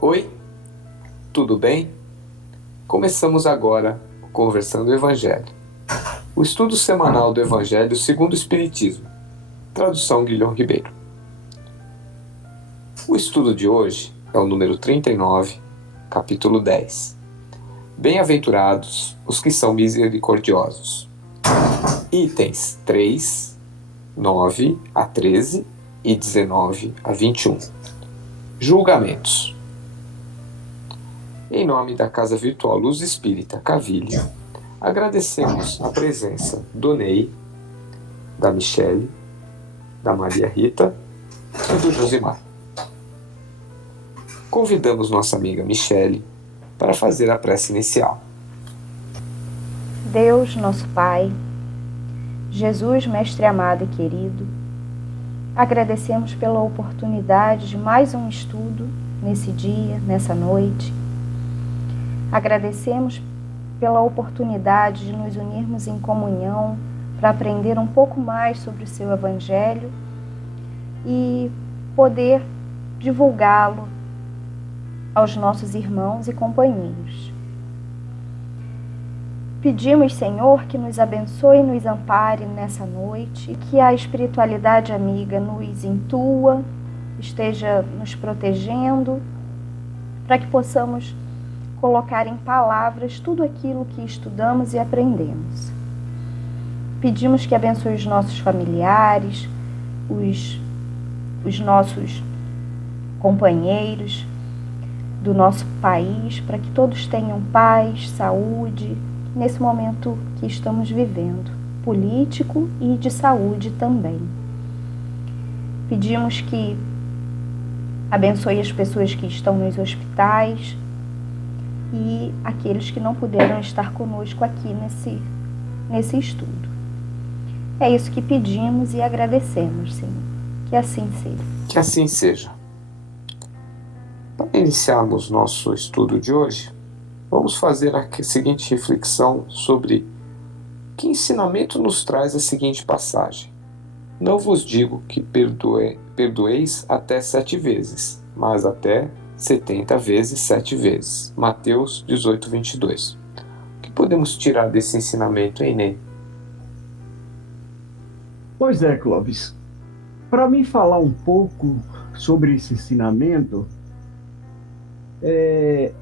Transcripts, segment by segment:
Oi, tudo bem? Começamos agora o Conversando o Evangelho, o estudo semanal do Evangelho segundo o Espiritismo, tradução Guilherme Ribeiro. O estudo de hoje é o número 39, capítulo 10. Bem-aventurados os que são misericordiosos. Itens 3, 9 a 13 e 19 a 21. Julgamentos. Em nome da Casa Virtual Luz Espírita Cavilho, agradecemos a presença do Ney, da Michele, da Maria Rita e do Josimar. Convidamos nossa amiga Michele para fazer a prece inicial. Deus, nosso Pai, Jesus, Mestre amado e querido, agradecemos pela oportunidade de mais um estudo nesse dia, nessa noite. Agradecemos pela oportunidade de nos unirmos em comunhão para aprender um pouco mais sobre o seu Evangelho e poder divulgá-lo aos nossos irmãos e companheiros. Pedimos, Senhor, que nos abençoe e nos ampare nessa noite, que a espiritualidade amiga nos intua, esteja nos protegendo, para que possamos colocar em palavras tudo aquilo que estudamos e aprendemos. Pedimos que abençoe os nossos familiares, os nossos companheiros do nosso país, para que todos tenham paz, saúde, nesse momento que estamos vivendo, político e de saúde também. Pedimos que abençoe as pessoas que estão nos hospitais e aqueles que não puderam estar conosco aqui nesse estudo. É isso que pedimos e agradecemos, Senhor. Que assim seja. Que assim seja. Para iniciarmos nosso estudo de hoje, vamos fazer a seguinte reflexão sobre que ensinamento nos traz a seguinte passagem. Não vos digo que perdoeis até 7 vezes, mas até 70 vezes 7 vezes. Mateus 18, 22. O que podemos tirar desse ensinamento, hein, Ney? Pois é, Clóvis. Para mim falar um pouco sobre esse ensinamento,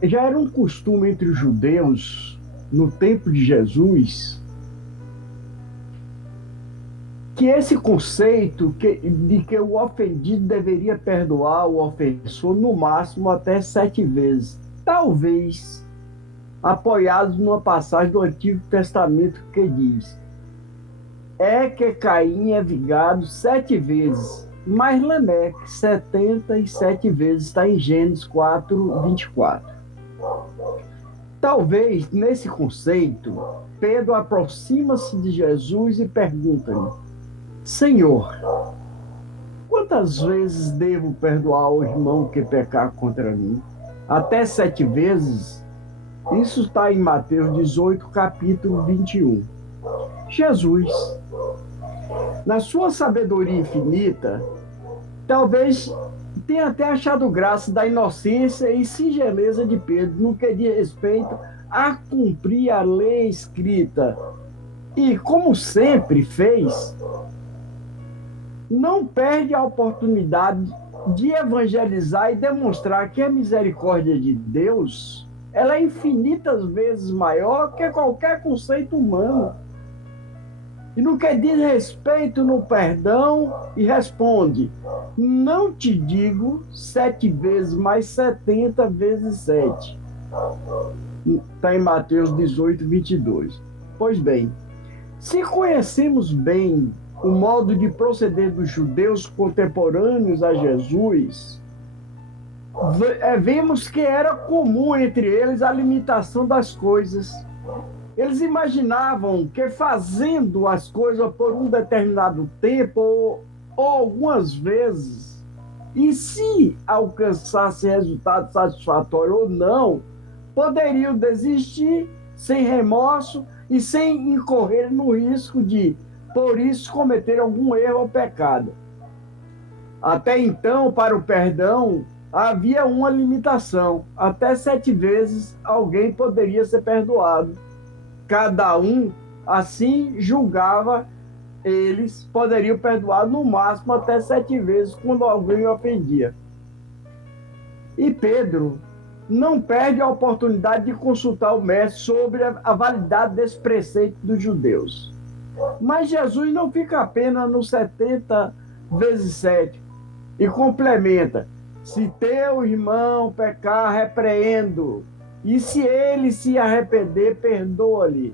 já era um costume entre os judeus, no tempo de Jesus, que esse conceito de que o ofendido deveria perdoar o ofensor no máximo até 7 vezes. Talvez apoiados numa passagem do Antigo Testamento que diz: é que Caim é vingado 7 vezes, mas Lameque 77 vezes, está em Gênesis 4, 24. Talvez, nesse conceito, Pedro aproxima-se de Jesus e pergunta-lhe: Senhor, quantas vezes devo perdoar ao irmão que pecar contra mim? Até 7 vezes? Isso está em Mateus 18, capítulo 21. Jesus, na sua sabedoria infinita, talvez tenha até achado graça da inocência e singeleza de Pedro no que diz respeito a cumprir a lei escrita. E, como sempre fez, não perde a oportunidade de evangelizar e demonstrar que a misericórdia de Deus, ela é infinitas vezes maior que qualquer conceito humano. E no que diz respeito no perdão, e responde: não te digo 7 vezes, mas 70 vezes 7. Está em Mateus 18, 22. Pois bem, se conhecemos bem o modo de proceder dos judeus contemporâneos a Jesus, vemos que era comum entre eles a limitação das coisas, Eles imaginavam que fazendo as coisas por um determinado tempo, ou algumas vezes, e se alcançasse resultado satisfatório ou não, poderiam desistir sem remorso e sem incorrer no risco de, por isso, cometer algum erro ou pecado. Até então, para o perdão, havia uma limitação. Até 7 vezes alguém poderia ser perdoado. Cada um, assim, julgava eles poderiam perdoar no máximo até 7 vezes quando alguém ofendia. E Pedro não perde a oportunidade de consultar o mestre sobre a validade desse preceito dos judeus. Mas Jesus não fica apenas no 70 vezes 7 e complementa: se teu irmão pecar, repreendo, e se ele se arrepender, perdoa-lhe.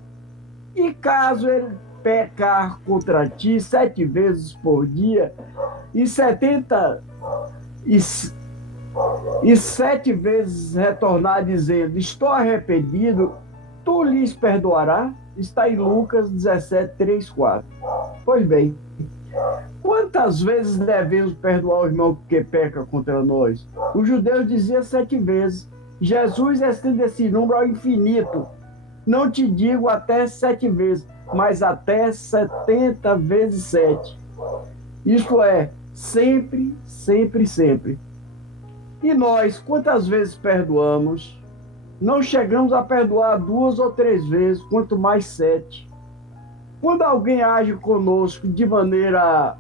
E caso ele pecar contra ti 7 vezes por dia, e 7 vezes retornar dizendo, estou arrependido, tu lhes perdoará? Está em Lucas 17, 3, 4. Pois bem, quantas vezes devemos perdoar o irmão que peca contra nós? Os judeus diziam 7 vezes. Jesus estende esse número ao infinito. Não te digo até 7 vezes, mas até 70 vezes 7. Isto é, sempre, sempre, sempre. E nós, quantas vezes perdoamos? Não chegamos a perdoar 2 ou 3 vezes, quanto mais 7. Quando alguém age conosco de maneira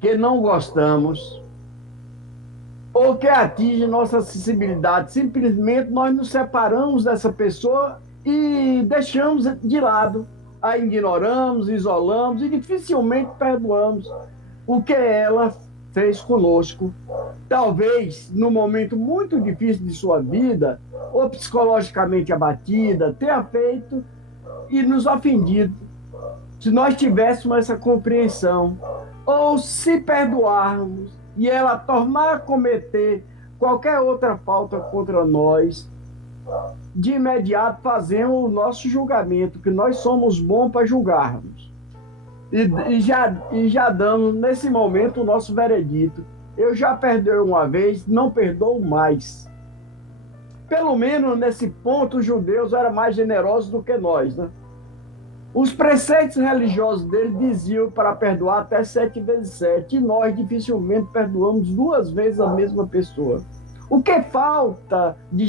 que não gostamos, ou que atinge nossa sensibilidade, simplesmente nós nos separamos dessa pessoa e deixamos de lado. A ignoramos, isolamos e dificilmente perdoamos o que ela fez conosco. Talvez, num momento muito difícil de sua vida, ou psicologicamente abatida, tenha feito e nos ofendido. Se nós tivéssemos essa compreensão, ou se perdoarmos e ela tornar a cometer qualquer outra falta contra nós, de imediato fazemos o nosso julgamento, que nós somos bons para julgarmos. E já damos, nesse momento, o nosso veredito. Eu já perdoei uma vez, não perdoo mais. Pelo menos nesse ponto, os judeus eram mais generosos do que nós, né? Os preceitos religiosos deles diziam para perdoar até 7 vezes 7, e nós dificilmente perdoamos 2 vezes a mesma pessoa. O que falta de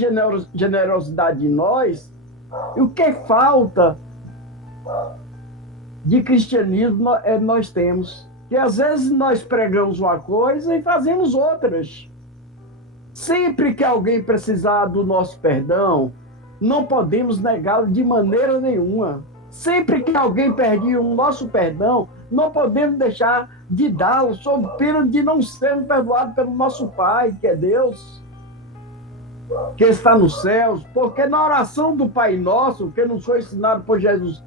generosidade em nós, e o que falta de cristianismo nós temos. Que às vezes nós pregamos uma coisa e fazemos outras. Sempre que alguém precisar do nosso perdão, não podemos negá-lo de maneira nenhuma. Sempre que alguém pedir o nosso perdão, não podemos deixar de dá-lo, sob pena de não sermos perdoados pelo nosso Pai, que é Deus, que está nos céus. Porque na oração do Pai Nosso, que nos foi ensinado por Jesus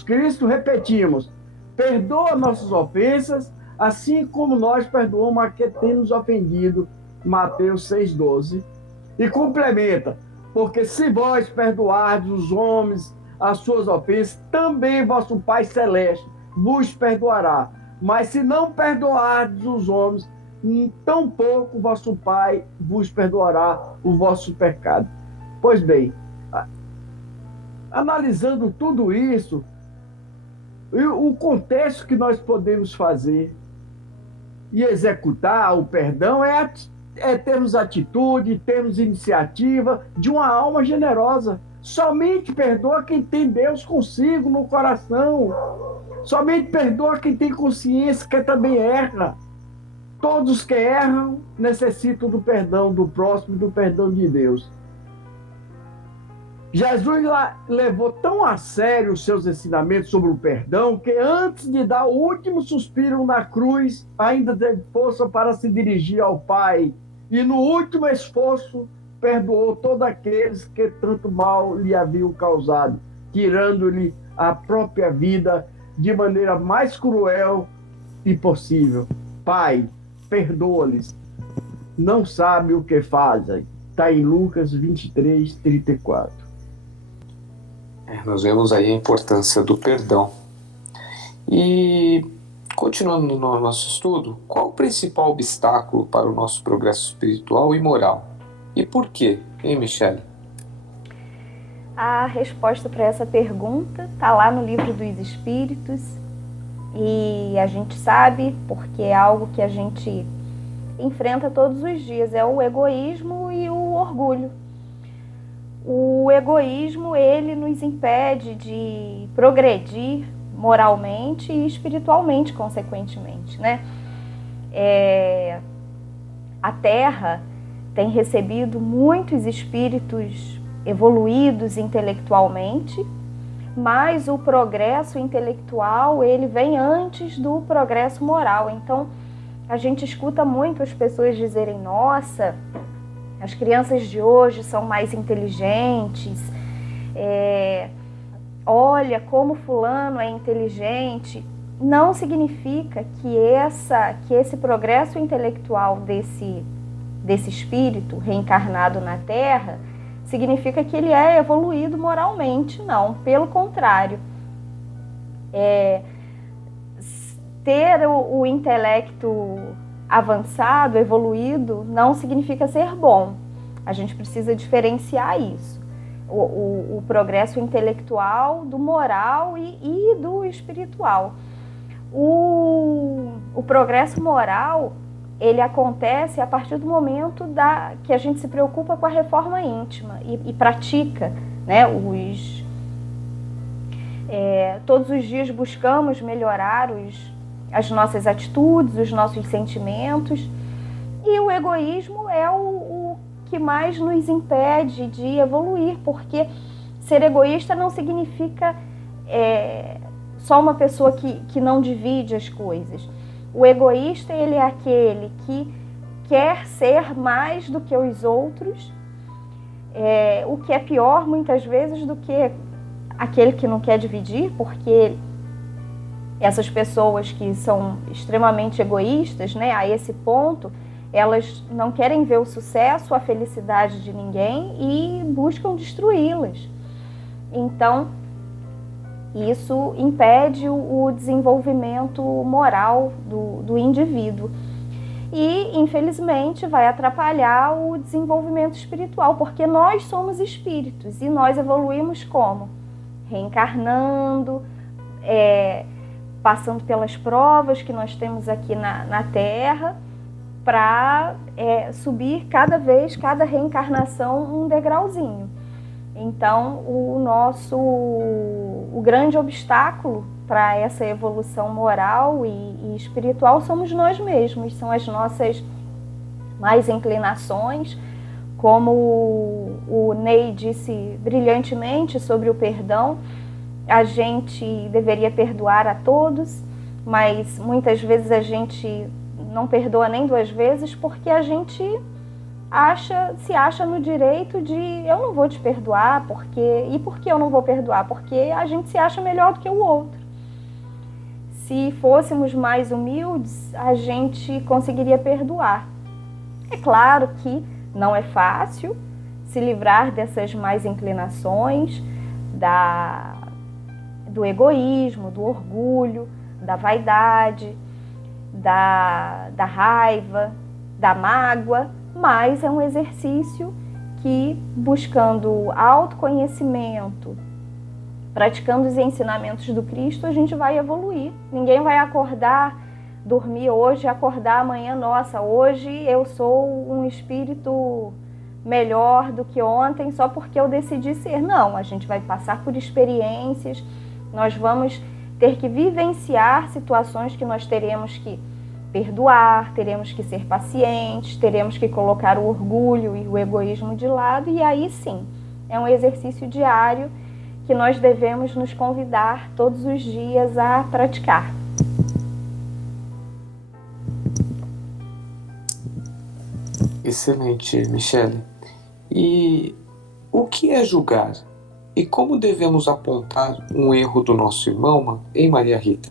Cristo, repetimos: perdoa nossas ofensas, assim como nós perdoamos a quem tem nos ofendido. Mateus 6,12. E complementa: porque se vós perdoardes os homens as suas ofensas, também vosso Pai Celeste vos perdoará. Mas se não perdoardes os homens, tampouco vosso Pai vos perdoará o vosso pecado. Pois bem, analisando tudo isso, o contexto que nós podemos fazer e executar o perdão é termos atitude, termos iniciativa de uma alma generosa. Somente perdoa quem tem Deus consigo no coração. Somente perdoa quem tem consciência que também erra. Todos que erram necessitam do perdão do próximo e do perdão de Deus. Jesus levou tão a sério os seus ensinamentos sobre o perdão que antes de dar o último suspiro na cruz, ainda teve força para se dirigir ao Pai. E no último esforço, perdoou todos aqueles que tanto mal lhe haviam causado, tirando-lhe a própria vida de maneira mais cruel e possível. Pai, perdoa-lhes, não sabe o que fazem. Está em Lucas 23, 34. Nós vemos aí a importância do perdão. E, continuando no nosso estudo, qual o principal obstáculo para o nosso progresso espiritual e moral? E por quê, hein, Michele? A resposta para essa pergunta está lá no Livro dos Espíritos, e a gente sabe, porque é algo que a gente enfrenta todos os dias, é o egoísmo e o orgulho. O egoísmo, ele nos impede de progredir moralmente e espiritualmente, consequentemente, né? A Terra tem recebido muitos espíritos evoluídos intelectualmente, mas o progresso intelectual, ele vem antes do progresso moral. Então, a gente escuta muito as pessoas dizerem: nossa, as crianças de hoje são mais inteligentes, olha como fulano é inteligente. Não significa que esse progresso intelectual desse espírito reencarnado na Terra significa que ele é evoluído moralmente. Não, pelo contrário. Ter o intelecto avançado, evoluído, não significa ser bom. A gente precisa diferenciar isso. O progresso intelectual do moral e do espiritual. O progresso moral, ele acontece a partir do momento que a gente se preocupa com a reforma íntima e pratica, né, todos os dias buscamos melhorar as nossas atitudes, os nossos sentimentos. E o egoísmo é o que mais nos impede de evoluir, porque ser egoísta não significa só uma pessoa que não divide as coisas. O egoísta, ele é aquele que quer ser mais do que os outros, o que é pior muitas vezes do que aquele que não quer dividir, porque essas pessoas que são extremamente egoístas, né, a esse ponto, elas não querem ver o sucesso, a felicidade de ninguém e buscam destruí-las. Então, isso impede o desenvolvimento moral do indivíduo. E, infelizmente, vai atrapalhar o desenvolvimento espiritual, porque nós somos espíritos e nós evoluímos como? Reencarnando, passando pelas provas que nós temos aqui na Terra, para subir cada reencarnação um degrauzinho. Então, o grande obstáculo para essa evolução moral e espiritual somos nós mesmos, são as nossas mais inclinações. Como o Ney disse brilhantemente sobre o perdão, a gente deveria perdoar a todos, mas muitas vezes a gente não perdoa nem duas vezes, porque a gente se acha no direito de eu não vou te perdoar, e por que eu não vou perdoar? Porque a gente se acha melhor do que o outro. Se fôssemos mais humildes, a gente conseguiria perdoar. É claro que não é fácil se livrar dessas más inclinações, do egoísmo, do orgulho, da vaidade, da raiva, da mágoa, mas é um exercício que, buscando autoconhecimento, praticando os ensinamentos do Cristo, a gente vai evoluir. Ninguém vai dormir hoje e acordar amanhã, nossa, hoje eu sou um espírito melhor do que ontem só porque eu decidi ser. Não, a gente vai passar por experiências, nós vamos ter que vivenciar situações que nós teremos que perdoar, teremos que ser pacientes, teremos que colocar o orgulho e o egoísmo de lado, e aí sim, é um exercício diário que nós devemos nos convidar todos os dias a praticar. Excelente, Michele. E o que é julgar? E como devemos apontar um erro do nosso irmão, hein, Maria Rita?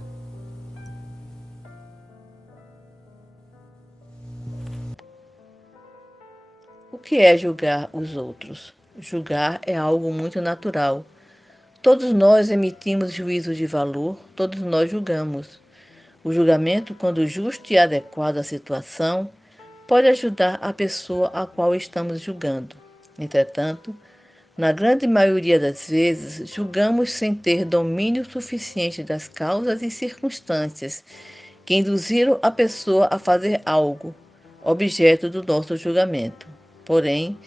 O que é julgar os outros? Julgar é algo muito natural. Todos nós emitimos juízo de valor, todos nós julgamos. O julgamento, quando justo e adequado à situação, pode ajudar a pessoa a qual estamos julgando. Entretanto, na grande maioria das vezes, julgamos sem ter domínio suficiente das causas e circunstâncias que induziram a pessoa a fazer algo, objeto do nosso julgamento. Porém,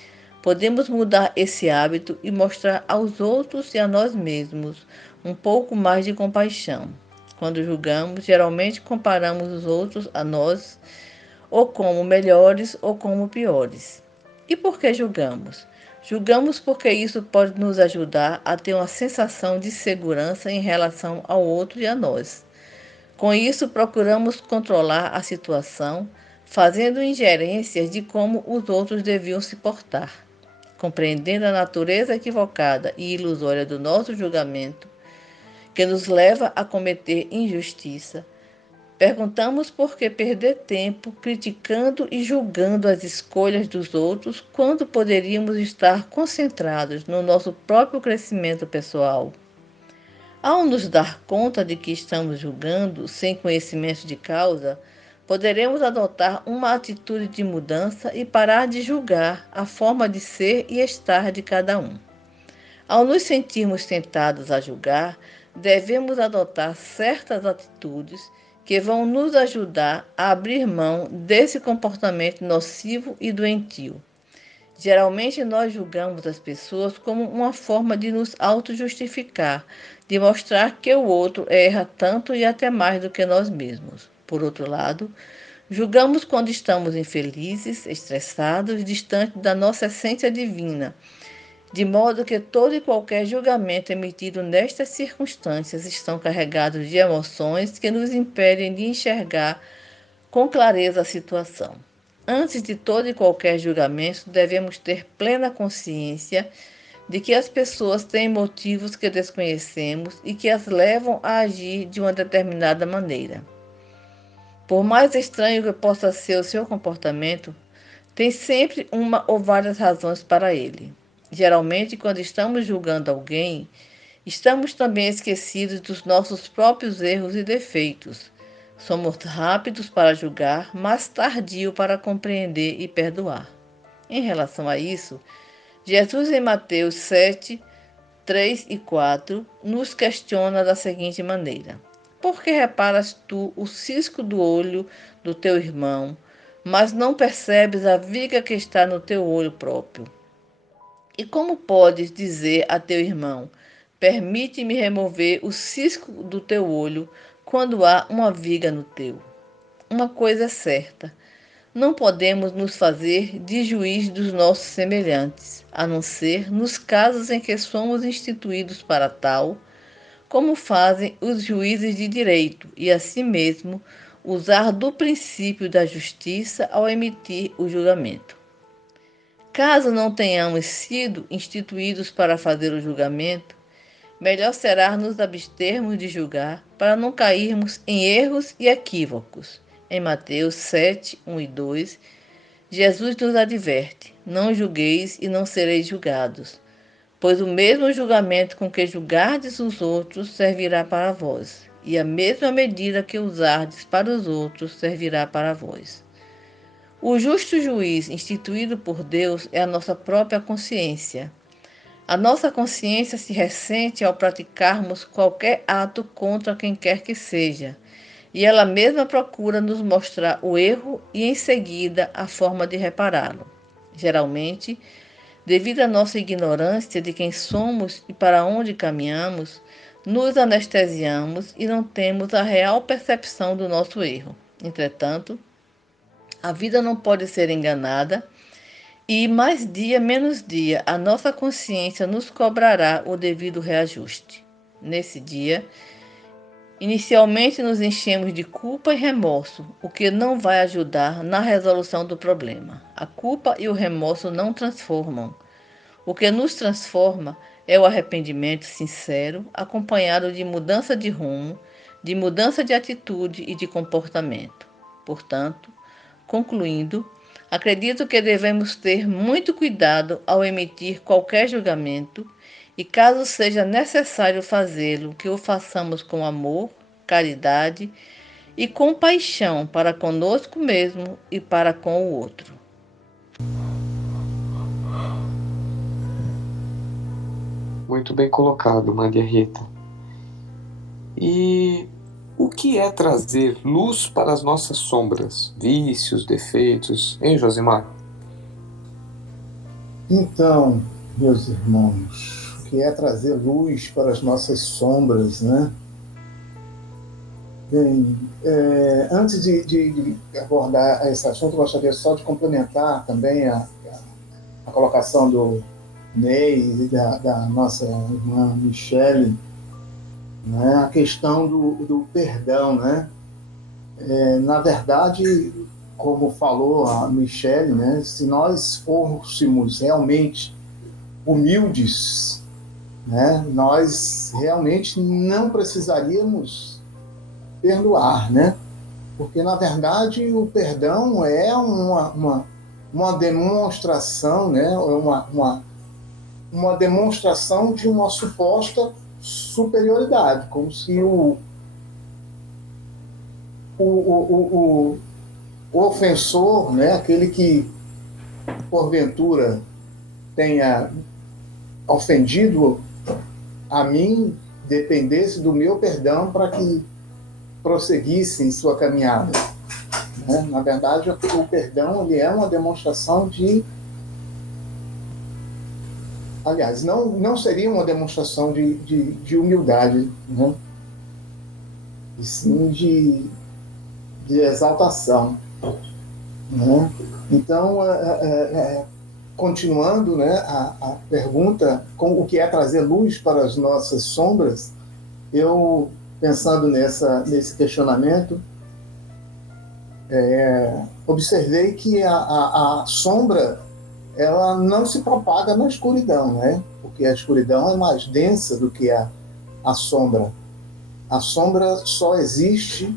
podemos mudar esse hábito e mostrar aos outros e a nós mesmos um pouco mais de compaixão. Quando julgamos, geralmente comparamos os outros a nós, ou como melhores ou como piores. E por que julgamos? Julgamos porque isso pode nos ajudar a ter uma sensação de segurança em relação ao outro e a nós. Com isso, procuramos controlar a situação, fazendo ingerências de como os outros deviam se portar. Compreendendo a natureza equivocada e ilusória do nosso julgamento, que nos leva a cometer injustiça, perguntamos por que perder tempo criticando e julgando as escolhas dos outros quando poderíamos estar concentrados no nosso próprio crescimento pessoal. Ao nos dar conta de que estamos julgando sem conhecimento de causa, poderemos adotar uma atitude de mudança e parar de julgar a forma de ser e estar de cada um. Ao nos sentirmos tentados a julgar, devemos adotar certas atitudes que vão nos ajudar a abrir mão desse comportamento nocivo e doentio. Geralmente nós julgamos as pessoas como uma forma de nos auto-justificar, de mostrar que o outro erra tanto e até mais do que nós mesmos. Por outro lado, julgamos quando estamos infelizes, estressados, distantes da nossa essência divina, de modo que todo e qualquer julgamento emitido nestas circunstâncias estão carregados de emoções que nos impedem de enxergar com clareza a situação. Antes de todo e qualquer julgamento, devemos ter plena consciência de que as pessoas têm motivos que desconhecemos e que as levam a agir de uma determinada maneira. Por mais estranho que possa ser o seu comportamento, tem sempre uma ou várias razões para ele. Geralmente, quando estamos julgando alguém, estamos também esquecidos dos nossos próprios erros e defeitos. Somos rápidos para julgar, mas tardio para compreender e perdoar. Em relação a isso, Jesus em Mateus 7, 3 e 4 nos questiona da seguinte maneira: por que reparas tu o cisco do olho do teu irmão, mas não percebes a viga que está no teu olho próprio? E como podes dizer a teu irmão: permite-me remover o cisco do teu olho, quando há uma viga no teu? Uma coisa é certa: não podemos nos fazer de juiz dos nossos semelhantes, a não ser nos casos em que somos instituídos para tal, como fazem os juízes de direito, e assim mesmo usar do princípio da justiça ao emitir o julgamento. Caso não tenhamos sido instituídos para fazer o julgamento, melhor será nos abstermos de julgar para não cairmos em erros e equívocos. Em Mateus 7, 1 e 2, Jesus nos adverte: não julgueis e não sereis julgados, pois o mesmo julgamento com que julgardes os outros servirá para vós, e a mesma medida que usardes para os outros servirá para vós. O justo juiz instituído por Deus é a nossa própria consciência. A nossa consciência se ressente ao praticarmos qualquer ato contra quem quer que seja, e ela mesma procura nos mostrar o erro e, em seguida, a forma de repará-lo. Geralmente, devido à nossa ignorância de quem somos e para onde caminhamos, nos anestesiamos e não temos a real percepção do nosso erro. Entretanto, a vida não pode ser enganada e, mais dia menos dia, a nossa consciência nos cobrará o devido reajuste. Nesse dia, inicialmente nos enchemos de culpa e remorso, o que não vai ajudar na resolução do problema. A culpa e o remorso não transformam. O que nos transforma é o arrependimento sincero, acompanhado de mudança de rumo, de mudança de atitude e de comportamento. Portanto, concluindo, acredito que devemos ter muito cuidado ao emitir qualquer julgamento E caso seja necessário fazê-lo, que o façamos com amor, caridade e compaixão para conosco mesmo e para com o outro. Muito bem colocado, Maria Rita. E o que é trazer luz para as nossas sombras, vícios, defeitos, hein, Josimar? Então, meus irmãos, o que é trazer luz para as nossas sombras, né? Bem, antes de abordar esse assunto, eu gostaria só de complementar também a colocação do Ney e da nossa irmã Michele, né? A questão do perdão, né? Na verdade, como falou a Michele, né? Se nós fôssemos realmente humildes, né? Nós realmente não precisaríamos perdoar, né? Porque, na verdade, o perdão é uma demonstração, né? Uma demonstração de uma suposta superioridade, como se o ofensor, né? Aquele que, porventura, tenha ofendido a mim, dependesse do meu perdão para que prosseguisse em sua caminhada, né? Na verdade, o perdão ele é uma demonstração de... Aliás, não seria uma demonstração de humildade, né? E sim de exaltação, né? Então, continuando, né, a pergunta, com o que é trazer luz para as nossas sombras, eu, pensando nesse questionamento, observei que a sombra ela não se propaga na escuridão, né? Porque a escuridão é mais densa do que a sombra. A sombra só existe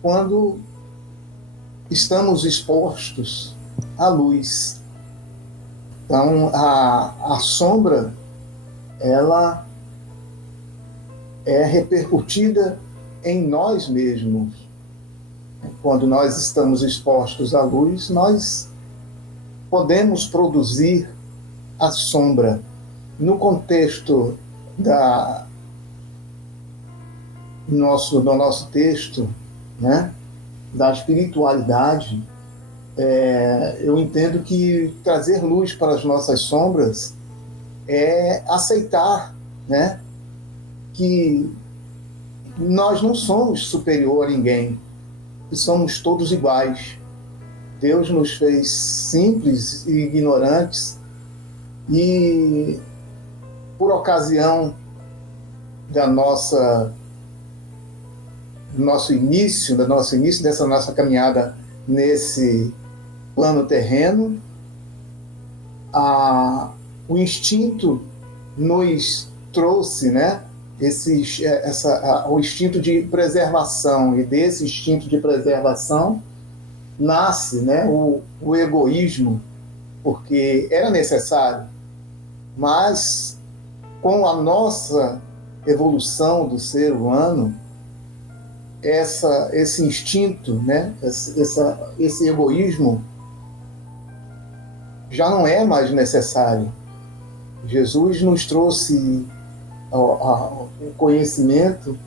quando estamos expostos à luz. Então, a sombra, ela é repercutida em nós mesmos. Quando nós estamos expostos à luz, nós podemos produzir a sombra. No contexto do nosso texto, né, da espiritualidade, eu entendo que trazer luz para as nossas sombras é aceitar, né, que nós não somos superior a ninguém, que somos todos iguais. Deus nos fez simples e ignorantes e, por ocasião do nosso início dessa nossa caminhada nesse plano terreno, o instinto nos trouxe, né, o instinto de preservação, e desse instinto de preservação nasce, né, o egoísmo, porque era necessário, mas com a nossa evolução do ser humano, esse instinto, né, esse egoísmo já não é mais necessário. Jesus nos trouxe o conhecimento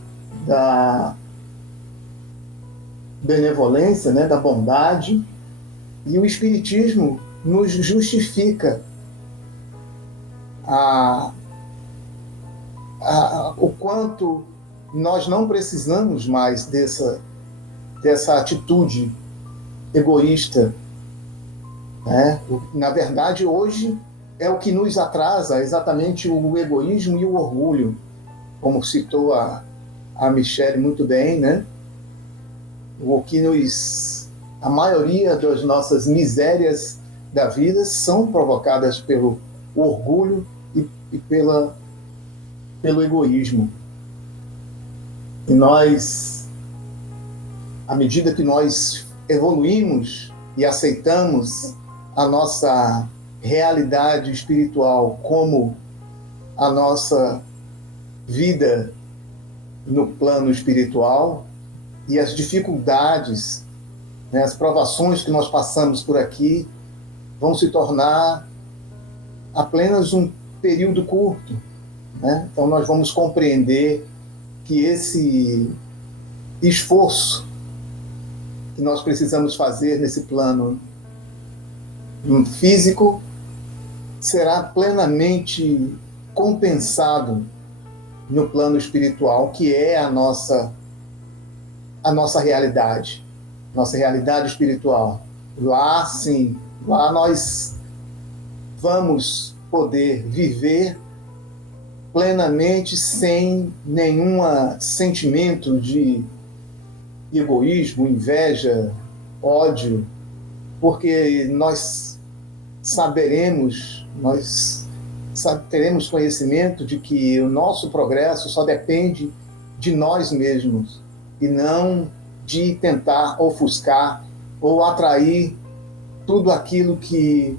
da benevolência, né, da bondade, e o Espiritismo nos justifica o quanto nós não precisamos mais dessa atitude egoísta, né? Na verdade, hoje é o que nos atrasa exatamente o egoísmo e o orgulho, como citou a Michele muito bem, né? O que a maioria das nossas misérias da vida são provocadas pelo orgulho e pelo egoísmo. E nós, à medida que nós evoluímos e aceitamos a nossa realidade espiritual como a nossa vida no plano espiritual e as dificuldades, né, as provações que nós passamos por aqui vão se tornar apenas um período curto, né? Então nós vamos compreender que esse esforço que nós precisamos fazer nesse plano físico será plenamente compensado no plano espiritual, que é a nossa realidade, nossa realidade espiritual. Lá, sim, lá nós vamos poder viver plenamente sem nenhum sentimento de egoísmo, inveja, ódio, porque nós teremos conhecimento de que o nosso progresso só depende de nós mesmos e não de tentar ofuscar ou atrair tudo aquilo que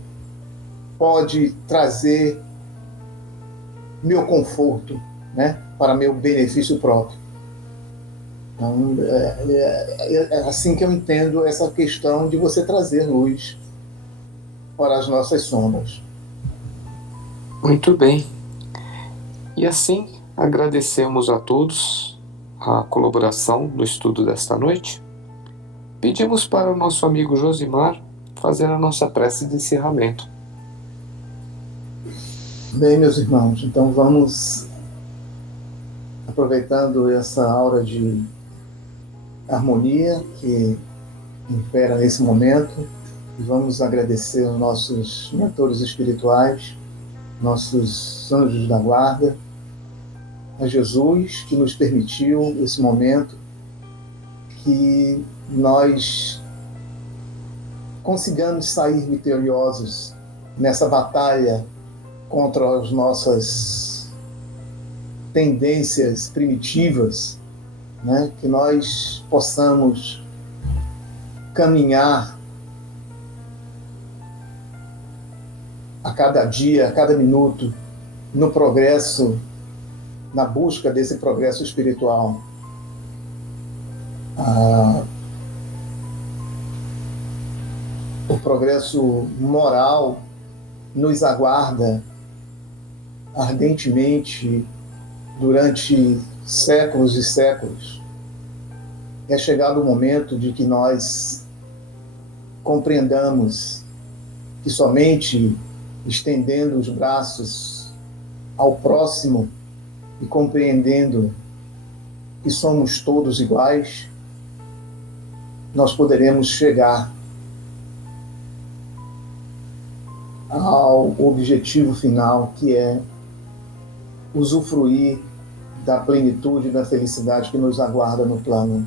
pode trazer meu conforto, né, para meu benefício próprio. Então, é assim que eu entendo essa questão de você trazer luz para as nossas sombras. Muito bem. E assim, agradecemos a todos a colaboração no estudo desta noite. Pedimos para o nosso amigo Josimar fazer a nossa prece de encerramento. Bem, meus irmãos, então vamos, aproveitando essa aura de harmonia que impera nesse momento, e vamos agradecer aos nossos mentores espirituais, nossos anjos da guarda, a Jesus que nos permitiu esse momento, que nós consigamos sair vitoriosos nessa batalha contra as nossas tendências primitivas, né? Que nós possamos caminhar a cada dia, a cada minuto, no progresso, na busca desse progresso espiritual. O progresso moral nos aguarda ardentemente durante séculos e séculos. É chegado o momento de que nós compreendamos que somente estendendo os braços ao próximo e compreendendo que somos todos iguais, nós poderemos chegar ao objetivo final, que é usufruir da plenitude e da felicidade que nos aguarda no plano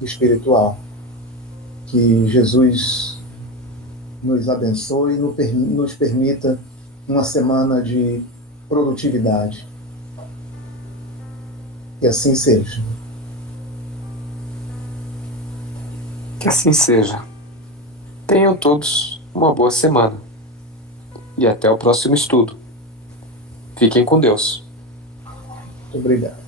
espiritual. Que Jesus nos abençoe e nos permita uma semana de produtividade. Que assim seja. Que assim seja. Tenham todos uma boa semana. E até o próximo estudo. Fiquem com Deus. Muito obrigado.